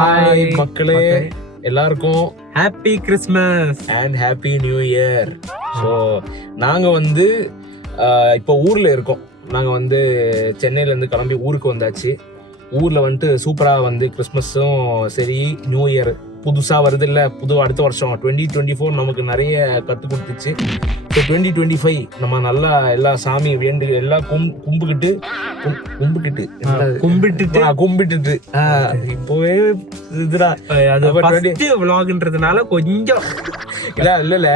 Hi மக்களே, எல்லாருக்கும் happy Christmas and happy new year. So நாங்கள் வந்து இப்போ ஊரில் இருக்கோம். நாங்கள் வந்து சென்னையிலேருந்து கிளம்பி ஊருக்கு வந்தாச்சு. ஊரில் வந்துட்டு சூப்பராக வந்து கிறிஸ்மஸும் சரி, நியூ இயர் புதுசாக வருது இல்லை, அடுத்த வருஷம் 2024 நமக்கு நிறைய கற்றுக் கொடுத்துச்சு. ஸோ 2025 நம்ம நல்லா எல்லா சாமி வேண்டு எல்லாம் கும்பிட்டுட்டு இப்போவே இதுடா அது vlogன்றதுனால கொஞ்சம் இல்ல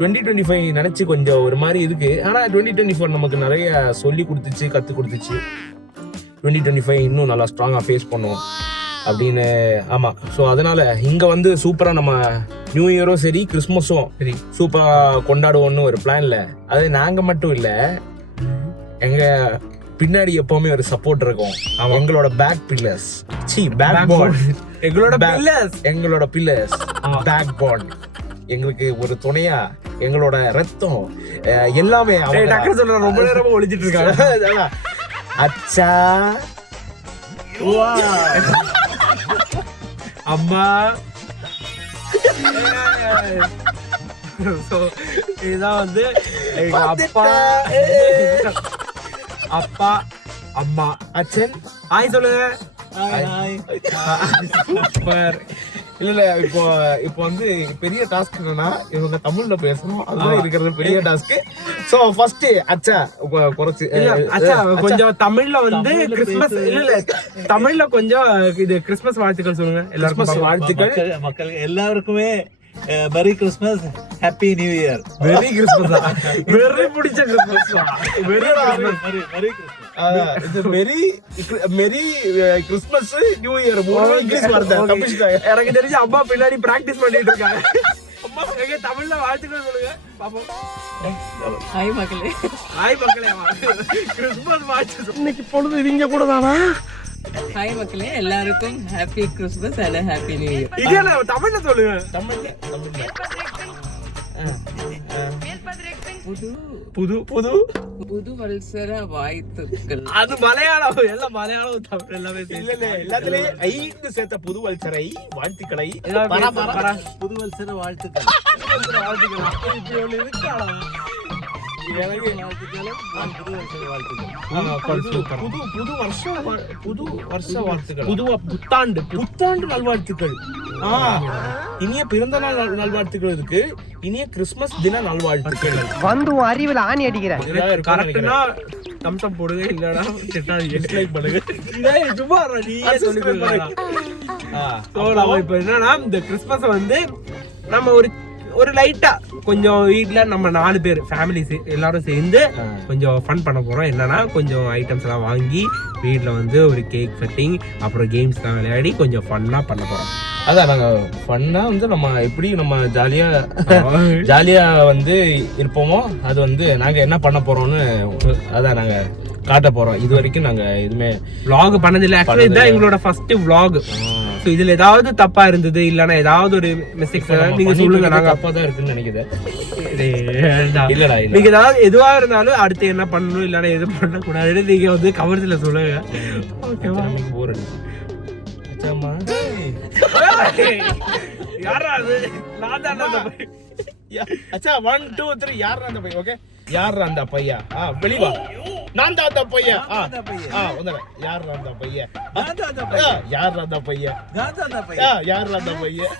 2025 நினைச்சு கொஞ்சம் ஒரு மாதிரி இருக்கு. ஆனா 2024 நமக்கு நிறைய சொல்லி கொடுத்துச்சு, கத்து கொடுத்துச்சு. 2025 இன்னும் நல்லா ஸ்ட்ராங்கா ஃபேஸ் பண்ணுவோம் அப்படின்னு. ஆமா, ஸோ அதனால இங்க வந்து சூப்பரா நம்ம நியூ இயரும் சரி கிறிஸ்மஸும் சரி சூப்பரா கொண்டாடுவோம்னு ஒரு பிளான்ல. அது நாங்க மட்டும் இல்ல, எங்க பின்னாடி எப்பவுமே ஒரு சப்போர்ட் இருக்கும். எங்களோட பேக் பில்லர்ஸ், பேக் போன், எங்களோட பில்லர்ஸ் பேக் போன், எங்களுக்கு ஒரு துணையா, எங்களோட ரத்தம் எல்லாமே. ரொம்ப நேரமா ஒழிச்சிட்டு இருக்காங்க. அச்சா அம்மா இதுதான் வந்து எங்க அப்பா அம்மா அச்சன். ஹாய் சொல்லுங்க. சூப்பர். இல்ல இப்போ வந்து பெரிய டாஸ்க் என்னன்னா இவங்க தமிழ்ல பேசணும், அதுதான் இருக்கிறது பெரிய டாஸ்க். சோ ஃபர்ஸ்ட் அச்சா குறைச்சு கொஞ்சம் தமிழ்ல வந்து கிறிஸ்மஸ் இல்ல தமிழ்ல கொஞ்சம் இது கிறிஸ்மஸ் வாழ்த்துக்கள் சொல்லுங்க. எல்லாருக்கும் வாழ்த்துக்கள். மக்கள் எல்லாருக்குமே merry Christmas, happy new year. Very Christmas, very பிடிச்ச Christmas, merry Christmas new year. English வார்த்தை எனக்கு தெரிஞ்சு அம்மா பின்னாடி பிராக்டிஸ் பண்ணிட்டு இருக்காங்க. அம்மா எங்க தமிழ்ல வாழ்த்துக்கள் சொல்லுங்க பாப்போம். ஹாய் மக்களே. ஹாய் மக்களே, கிறிஸ்மஸ் வாழ்த்து. இன்னைக்கு பொழுது இங்க கூட தானா? ஹாய் மக்களே, எல்லாருக்கும் happy Christmas and happy new year. இதே தமிழ்ல சொல்லுங்க. புது புது புது வல்சர வாழ்த்துக்கள். அது மலையாளம், எல்லாம் மலையாளம் தமிழ் எல்லாமே. இல்ல எல்லாத்துலயும் ஐந்து சேர்த்த புது வல்சரை வாழ்த்துக்களை. புது வல்சர வாழ்த்துக்கள். இப்படி ஒண்ணு இருக்காளா? புது வருஷ வாழ்த்துக்கள், புத்தாண்டு நல்வாழ்த்துக்கள். இனிய பிறந்த நாள் நல்வாழ்த்துக்கள் இருக்கு, இனிய கிறிஸ்மஸ் தின நல்வாழ்த்துக்கள். வந்து அறிவில் ஆணி அடிக்கிறேன். கரெக்ட்னா தம்ஸ் அப் போடுங்க, இல்லடா டிஸ்லைக் பண்ணுங்க. சும்மா நீயே சொல்லி கொடுங்க. இப்போ என்னன்னா இந்த கிறிஸ்மஸ் வந்து நம்ம ஒரு லைட்டா கொஞ்சம் வீட்டுல நம்ம 4 பேர் ஃபேமிலிஸ் எல்லாரும் சேர்ந்து கொஞ்சம் ஃபன் பண்ண போறோம். என்னன்னா கொஞ்சம் ஐட்டம்ஸ் எல்லாம் வாங்கி வீட்டுல வந்து ஒரு கேக் கட்டிங், அப்புறம் கேம்ஸ் எல்லாம் விளையாடி கொஞ்சம் ஃபன்னா பண்ண போறோம். அதான் நாங்க ஃபன்னா வந்து நம்ம எப்படி நம்ம ஜாலியா வந்து இருப்போமோ, அது வந்து நாங்க என்ன பண்ண போறோம்னு அதான் நாங்க காட்ட போறோம். இது வரைக்கும் நாங்க எதுவுமே vlog பண்ணதில்லை. ஆக்சுவலி இதுதான் எங்களோட ஃபர்ஸ்ட் vlog. ஸோ இதுல ஏதாவது தப்பா இருந்தது இல்லைன்னா ஏதாவது ஒரு மிஸ்டேக்ஸ் நீங்க சொல்லுங்க. நாங்க அப்பா தான் இருக்குன்னு நினைக்கிறேன். இல்லடா, நீங்க ஏதாவது எதுவா இருந்தாலும் அடுத்து என்ன பண்ணணும் இல்லைன்னா எது பண்ணக்கூடாதுன்னு நீங்க வந்து கவர்த்துல சொல்லுங்க. ஓகேவா? போர் அச்சாமா யாரா அது? நான் தான் அந்த பையன். அச்சா 1 2 3 யாரா அந்த பையன்? ஓகே, யாரா அந்த பையன்? வெளிவா, நான் தான் அந்த பையன். வந்தற யாரா அந்த பையன்? யாரா அந்த பையன்? யாரா அந்த பையன்?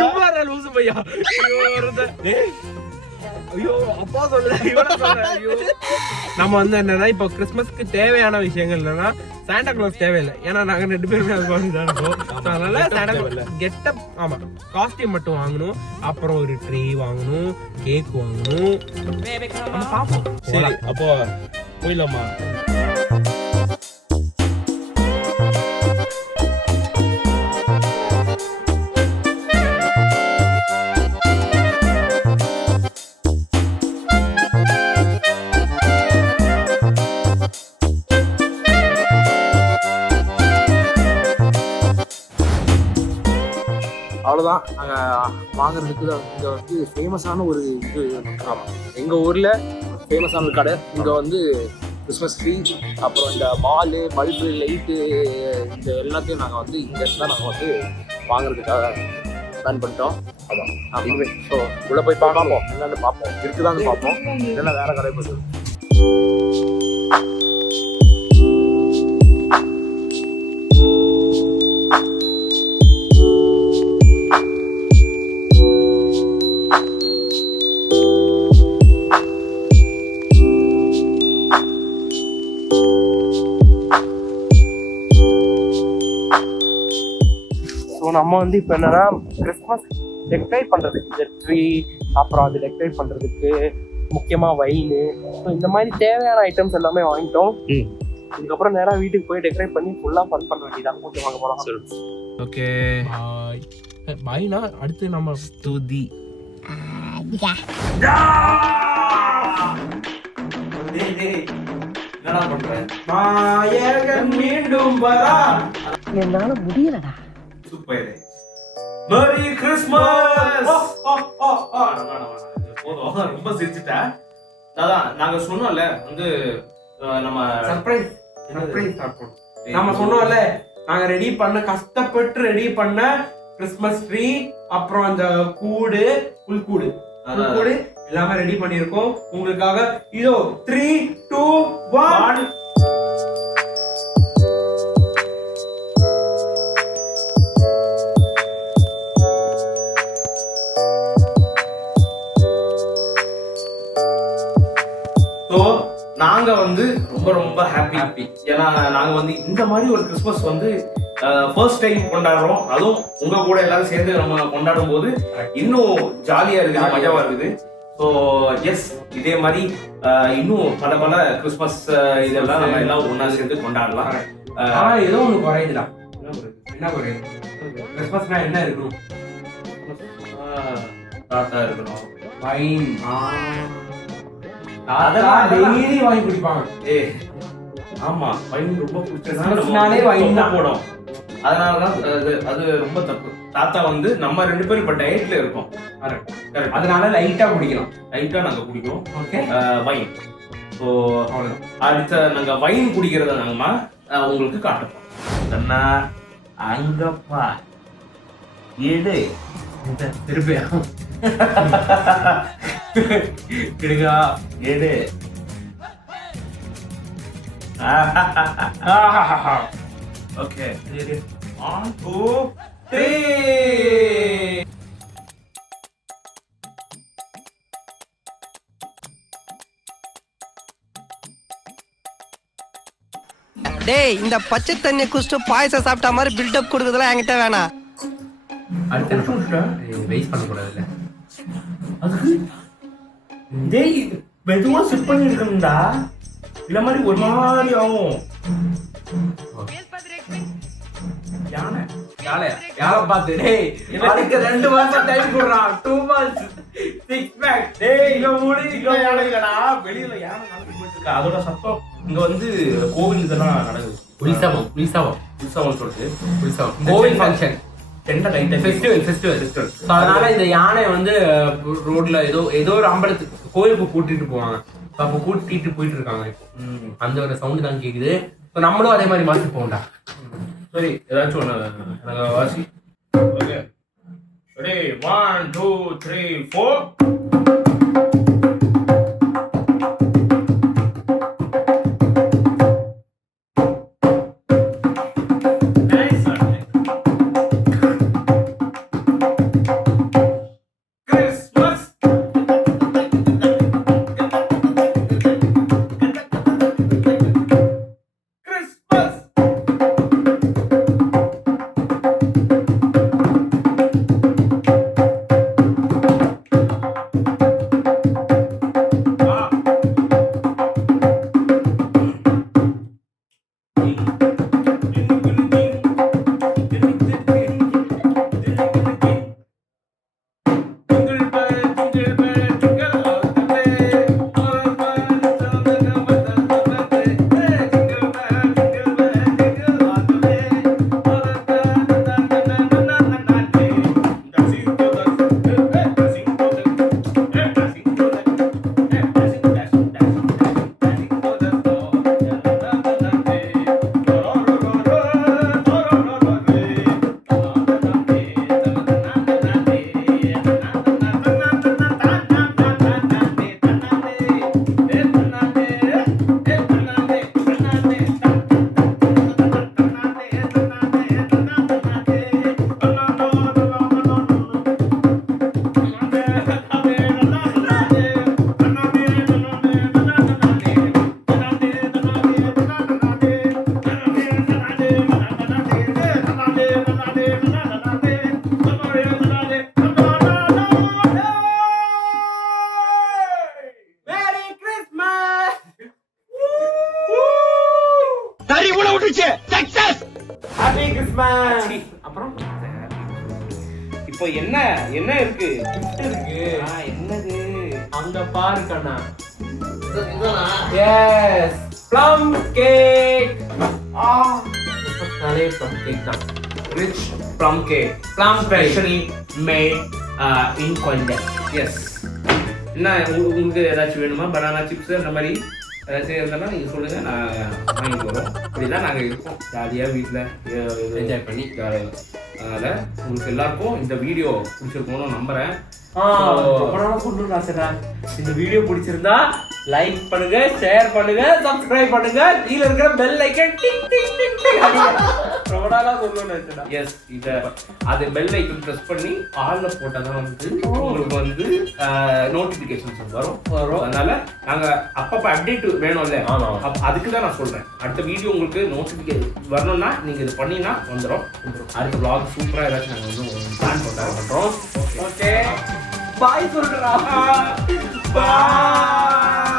சும்மா லூசு பையா. ஐயோ அப்பா சொல்ல இவன சொல்ற. ஐயோ நம்ம வந்து என்னன்னா இப்போ கிறிஸ்மஸ்க்கு தேவையான விஷயங்கள் என்னன்னா சாண்டா கிளாஸ் தேவையில்லை. ஏன்னா நாங்க 2 பேருமே அது மாதிரி தான் இருக்கோம். அதனால சாண்டா கிளாஸ் கெட்டப், ஆமா காஸ்டியூம் மட்டும் வாங்கணும், அப்புறம் ஒரு ட்ரீ வாங்கணும், கேக் வாங்கணும். பாப்போம். சரி, அப்போ போயிடலாமா? அவ்வளோதான். நாங்கள் வாங்குறதுக்கு இங்கே வந்து ஃபேமஸான ஒரு இது. ஆமாம், எங்கள் ஊரில் ஃபேமஸான ஒரு கடை. இங்கே வந்து கிறிஸ்மஸ் ட்ரீ, அப்புறம் இந்த பாலு, பல்பு, லைட்டு, இந்த எல்லாத்தையும் நாங்கள் வந்து இங்கே இருந்தால் நாங்கள் வந்து வாங்குறதுக்காக பிளான் பண்ணிட்டோம். அதான் அப்படியே ஸோ உள்ளே போய் பார்ப்போம், என்னென்னு பார்ப்போம், இருக்குதான்னு பார்ப்போம், இல்லைன்னா வேறு கடை போகுது. ஸோ நம்ம வந்து இப்போ என்னன்னா கிறிஸ்மஸ் டெக்கரேட் பண்ணுறதுக்கு இந்த ட்ரீ, அப்புறம் அது டெக்கரேட் பண்ணுறதுக்கு முக்கியமாக வைனு, ஸோ இந்த மாதிரி தேவையான ஐட்டம்ஸ் எல்லாமே வாங்கிட்டோம். இதுக்கப்புறம் நேராக வீட்டுக்கு போய் டெக்கரேட் பண்ணி ஃபுல்லாக ஃபன் பண்ண வேண்டியதான். கொஞ்சம் வாங்க போகலாம். ஓகே பாய்னா அடுத்து நம்ம ஸ்துதி. என்னடா பண்றேன்? நாயகன் மீண்டும் வரா. என்னால முடியலடா. சூப்பர். Merry Christmas. போதும், ரொம்ப சிரிச்சிட்டா. அதான் நாங்க சொன்னோம்ல வந்து நம்ம சர்ப்ரைஸ் நம்ம சொன்னோம்ல, நாங்க ரெடி பண்ண கஷ்டப்பட்டு ரெடி பண்ண கிறிஸ்மஸ் ட்ரீ, அப்புறம் அந்த கூடு, புல்கூடு எல்லாமே ரெடி பண்ணிருக்கோம் உங்களுக்காக. இதோ 3, 2, 1. நாங்க வந்து ரொம்ப ரொம்ப ஹாப்பி. ஏன்னா நாங்க வந்து இந்த மாதிரி ஒரு கிறிஸ்மஸ் வந்து ஃபர்ஸ்ட் டைம் கொண்டாடுறோம். அதுவும் உங்க கூட எல்லாரும் சேர்ந்து நம்ம கொண்டாடும் போது இன்னும் ஜாலியா இருக்குது, மஜாவா இருக்குது. ஸோ எஸ், இதே மாதிரி இன்னும் பல பல கிறிஸ்மஸ் இதெல்லாம் நம்ம எல்லாம் ஒன்னா சேர்ந்து கொண்டாடலாம். ஏதோ ஒண்ணு குறையுதுடா. என்ன குறையுது? கிறிஸ்மஸ்னா என்ன இருக்கணும்? தாத்தா இருக்கணும், வைன். அதெல்லாம் டெய்லி வாங்கி குடிப்பாங்க. ஆமா, வைன் ரொம்ப கிறிஸ்மஸ்னாலே வைன் தான் போடும். அதனாலதான் அது ரொம்ப தப்பு. தாத்தா வந்து நம்ம 2 பேரும் இப்ப டயட்ல இருக்கோம், அதனால லைட்டா குடிக்கலாம். லைட்டா நாங்க குடிக்கிறோம் வைன். ஸோ அவ்வளவுதான். அடுத்த நாங்க வைன் குடிக்கிறத நாங்க உங்களுக்கு காட்டுறோம். அண்ணா அங்கப்பா எடு திருப்பியா கிடுங்கா எடு. ஓகே, 1, 2, 3. டேய், இந்த பச்சை தண்ணி குடிச்சிட்டு பாயசம் சாப்பிட்ட மாதிரி பில்டப் கொடுக்குறதுலாம் என்கிட்ட வேணாம். வெயிட் பண்ணக்கூடாதுல்ல. அதுக்கு டேய் மெதுவா சிப் பண்ணி இருக்கணும்டா, இல்ல மாதிரி ஒரு மாதிரி ஆகும். யாரை பார்த்து? டேய், அதுக்கு 2 மாசம் டைம் கொடுறான். 2 months 6 pack. டேய், இங்க மூடி இங்க யானை இல்லடா. வெளியில யானை நடந்து போயிட்டு இருக்கா, அதோட சத்தம் இங்க வந்து கோவில் இதெல்லாம் நடக்குது. உற்சவம் சொல்லிட்டு கோவில் ஃபங்க்ஷன், ஃபெஸ்டிவல். அதனால இந்த யானை வந்து ரோட்ல ஏதோ ஒரு அம்பலத்துக்கு கோயிலுக்கு கூட்டிட்டு போவாங்க. அப்ப கூட்டிட்டு போயிட்டு இருக்காங்க. இப்போ அந்த ஒரு சவுண்ட் தான் கேக்குது. நம்மளும் அதே மாதிரி மாத்தி போகண்டா. சரி, ஏதாச்சும் ஒண்ணு எனக்கு வாசி. Okay, ready, 1, 2, 3, 4. அப்புறம் இப்போ என்ன என்ன இருக்கு இருக்கு என்னது அங்க பாரு கண்ணா எஸ் ப்ளம் கேக் நிறைய ப்ளம் கேக் தான் rich plum cake plum specially made in கொல்லை எஸ் என்ன உங்களுக்கு ஏதாச்சும் வேணுமா பனானா சிப்ஸ் அந்த மாதிரி ஏதாச்சும் இருந்தாலும் நீங்கள் சொல்லுங்க நான் வாங்கிட்டு வரோம் இப்படிதான் நாங்கள் இருக்கோம் ஜாலியாக வீட்டில் என்ஜாய் பண்ணி ஜாலியாக அதனால் உங்களுக்கு எல்லாருக்கும் இந்த வீடியோ பிடிச்சிருக்கோம்னு நம்புகிறேன் இந்த வீடியோ பிடிச்சிருந்தா லைக் பண்ணுங்க ஷேர் பண்ணுங்க சப்ஸ்கிரைப் பண்ணுங்க கீழ இருக்கிற bell icon tick tick tick tick அடிங்க ரொம்ப நாளா சொல்லணும்னு நினைச்சேன் எஸ் இதை அது பெல் ஐக்கன் ப்ரெஸ் பண்ணி ஆல்ல போட்டால் தான் வந்து உங்களுக்கு வந்து நோட்டிஃபிகேஷன்ஸ் வரும் அதனால நாங்கள் அப்பப்போ அப்டேட் வேணும்ல அதுக்கு தான் நான் சொல்கிறேன் அடுத்த வீடியோ உங்களுக்கு நோட்டிஃபிகேஷன் வரணும்னா நீங்கள் இது பண்ணினா வந்துடும் அடுத்த vlog சூப்பராக ஏதாச்சும் நாங்கள் வந்து பிளான் பண்ணுறோம் ஓகே பாய் சொல்றா பாய்